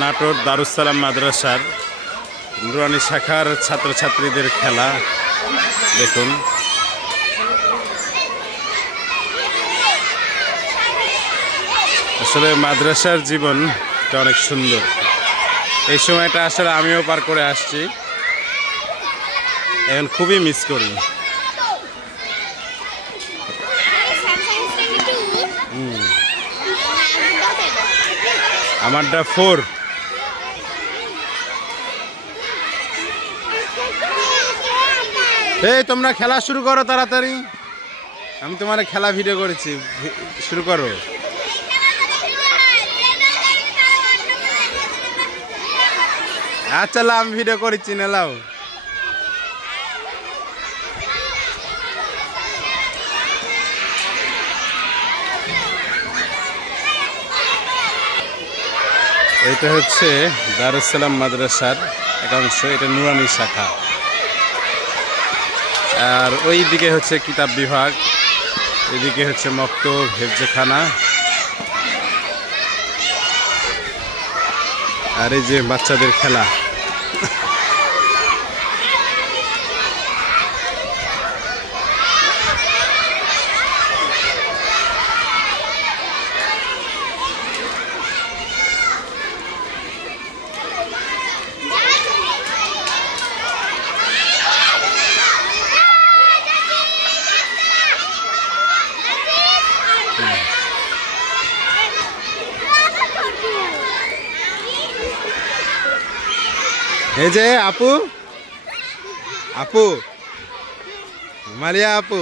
নাটোর দারুস সালাম মাদ্রাসার নুরানি শাখার ছাত্রছাত্রীদের খেলা দেখুন। আসলে মাদ্রাসার জীবনটা অনেক সুন্দর। এই সময়টা আসলে আমিও পার করে আসছি, এখন খুবই মিস করি। আমারটা 4। এই তোমরা খেলা শুরু করো তাড়াতাড়ি, আমি তোমার খেলা ভিডিও করেছি, শুরু করো। আচ্ছা আমি ভিডিও করেছি না, লাও। এটা হচ্ছে দারুস সালাম মাদ্রাসার একাংশ, এটা নুরানি শাখা। আর ওই দিকে হচ্ছে কিতাব বিভাগ, এদিকে হচ্ছে মক্তব হেফজখানা, আর এই যে বাচ্চাদের খেলা। এই যে আপু, আপু মারিয়া আপু,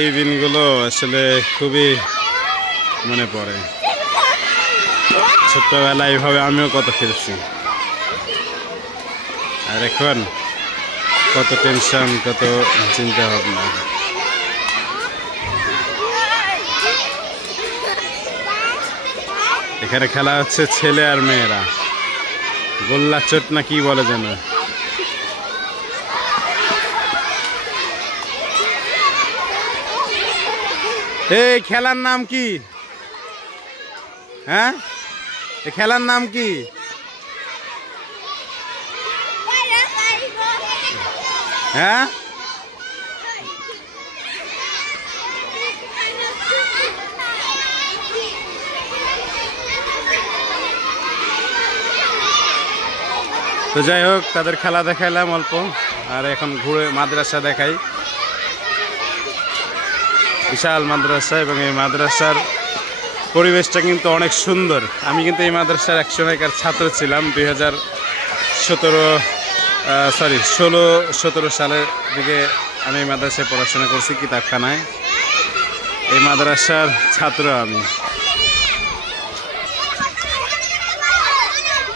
এই দিনগুলো আসলে খুবই মনে পড়ে। ছোট্টবেলায় এইভাবে আমিও কত খেলছি, আর এখন কত টেনশন, কত চিন্তা ভাবনা। এখানে খেলা হচ্ছে ছেলে আর মেয়েরা, গোল্লা চোট না কি বলে যেন। এই খেলার নাম কি? হ্যাঁ, এই খেলার নাম কি? হ্যাঁ, তো যাই হোক, তাদের খেলা দেখাইলাম অল্প, আর এখন ঘুরে মাদ্রাসা দেখাই। বিশাল মাদ্রাসা, এবং এই মাদ্রাসার পরিবেশটা কিন্তু অনেক সুন্দর। আমি কিন্তু এই মাদ্রাসার এক সময়কার ছাত্র ছিলাম, 2016-17 সালের দিকে আমি এই মাদ্রাসায় পড়াশোনা করছি, কিতাবখানায়। এই মাদ্রাসার ছাত্র আমি।